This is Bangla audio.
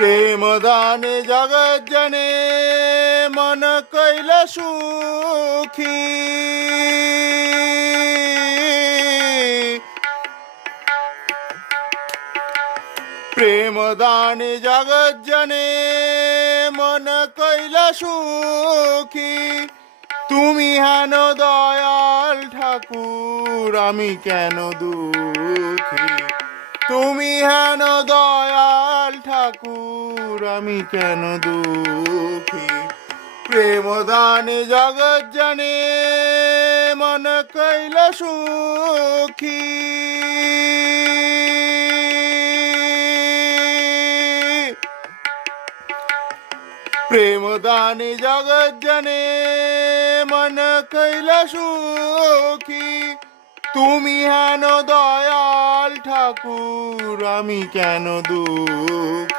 প্রেম দানে জগৎ জনে মন কইল সুখী। প্রেম দানে জগৎ জনে মন কইল সুখী। তুমি হেন দয়াল ঠাকুর আমি কেন দুঃখী। তুমি হেন দয়াল ঠাকুর আমি কেন দুঃখী। প্রেম দানে জগৎ জনে মন কইল সুখী। প্রেম দানে জগৎ জনে মন কইল সুখী। তুমি হেন দয়াল ঠাকুর আমি কেন দুঃখী।